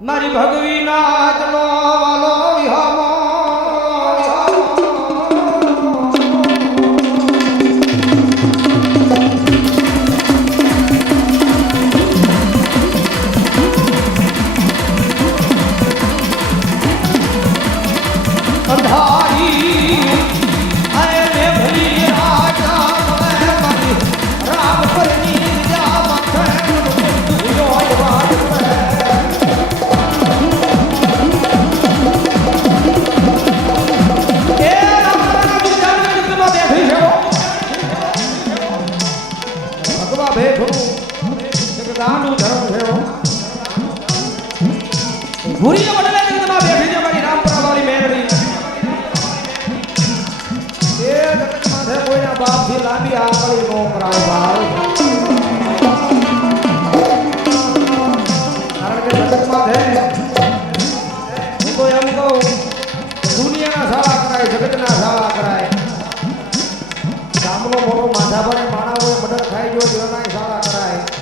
મારી ભગવી નાચનો વાલો વિહામો ભૂરીએ વડલે જગતમાં બેઠી છે મારી રામપરા વાળી મેરડી એ જગતમાં છે કોઈના બાપથી લાંબી આંગળી નો કરાય ભાઈ કારણ કે જગતમાં છે હું તો એમ કહું દુનિયાના શાળા કરાય જગતના શાળા કરાય ગામનો મોટો માથા ભરે માણા હોય મર્ડર ખાઈ ગયો જેના શાળા કરાય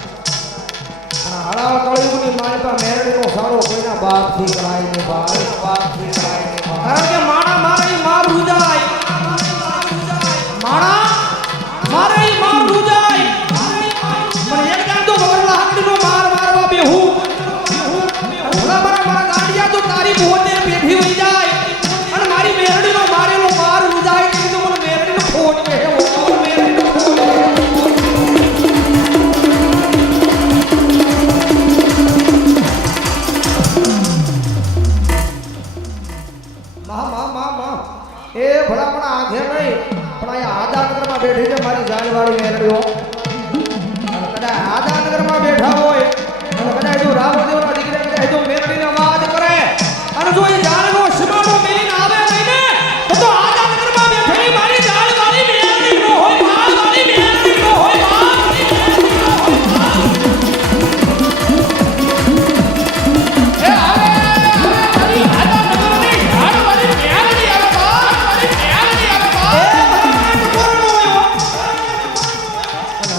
હળાળ કળયુગની માલિકા મેરડીનો સારો કોઈના બાપથી કરાય ને ભાઈ બાપથી કરાય ને કારણ કે માણા મારી માં રૂજાય માણા મારી માં રૂજાય પણ એક જાણ તો બગરલા હાકડીનો માર મારવા બેહું ભલા મારા ગાડિયા તો તારી મોહને બેઠી હોઈ જાય અને મારી મેરડીનો મારેલો માર રૂજાય કે તો મને મેરડીનો ખોટ બેહે મેરડીનો ખોટ એ ભલામણ આંખે નહીં પણ અહીંયા આદાનગરમાં બેઠી છે મારી જાનવાળી મેરડીઓ અને કદાચ આદાનગરમાં બેઠા હોય અને કદાચ જો રાવદેવના દીકરા કદાચ જો મેરડીને અવાજ કરે અને જો એ જાનનો સીમાનો મેલીને આવે નહીં ને તો આદાનગરમાં બેઠેલી મારી જાનવાળી મેરડી નો હોય માળવાળી મેરડી નો હોય એ આવે મારી આદાનગરની જાનવાળી મેરડી આવે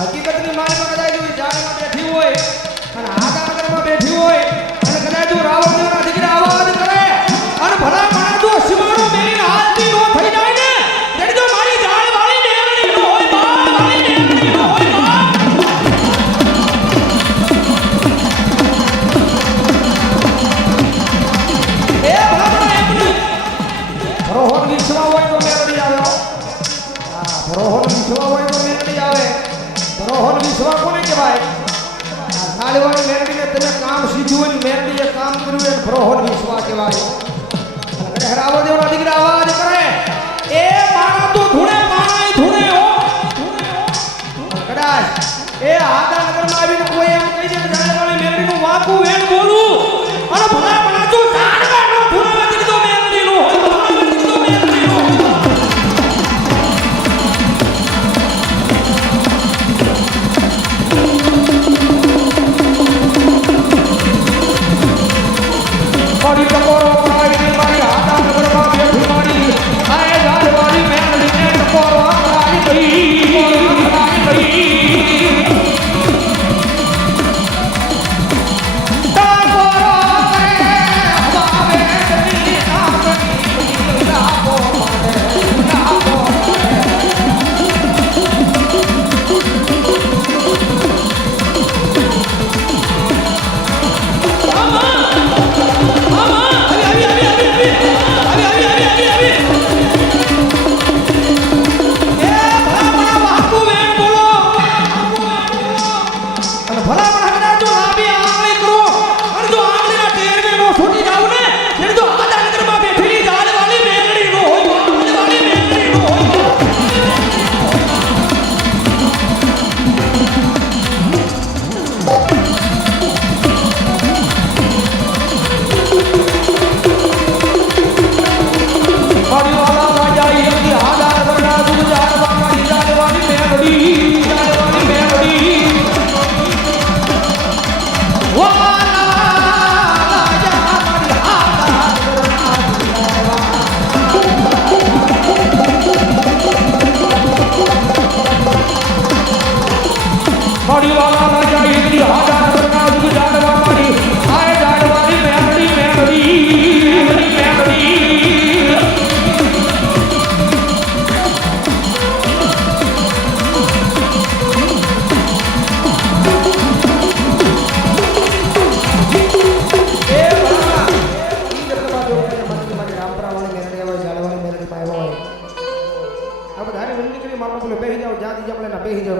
હકીકતની માલમાં કદાચ જો જાળમાં બેઠી હોય અને આદાનગરમાં બેઠી હોય અને કદાચ જો રાવણદેવના દીકરા અવાજ કરે અને ભલા માણસ જો સીમાનો મેલીને હાલતી નો થઈ જાય ને એટલે જો મારી જાળવાળી મેરડી નો હોય બાળવાળી મેરડી નો હોય એ ભલા માણસ એમની ભરોહર વિશ્વા હોય તો મેરડી આવે હા ભરોહર વિશ્વા હોય તો મેરડી આવે ભરોહર વિશ્વા કોને કહેવાય આ સાડવાળી મેરડીને તમે કામ સીધું હોય મેરડીએ કામ કર્યું એ ભરોહર વિશ્વા કહેવાય અને રાવદેવના દીકરા અવાજ કરે એ માણા તો ધૂણે માણાય ધૂણે હો કદાચ એ આદાનગરમાં આવીને કોઈ એમ કહી દે કે જાણવાળી મેરડીનું વાકું વેણ બોલું અને ભલા પણ જો જાણવાનો ધૂણે દીકરો મેરડીનો હોય દીકરો મેરડીનો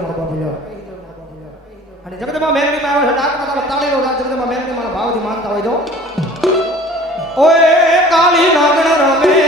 મારો બાપુ લ્યો અને જગદંબા મેલડીમાં આવે છે ડાકના તારો તાળીનો રાજ જગદંબા મેલડી મારા ભાવથી માનતા હોય તો ઓય કાળી નાગણ રમે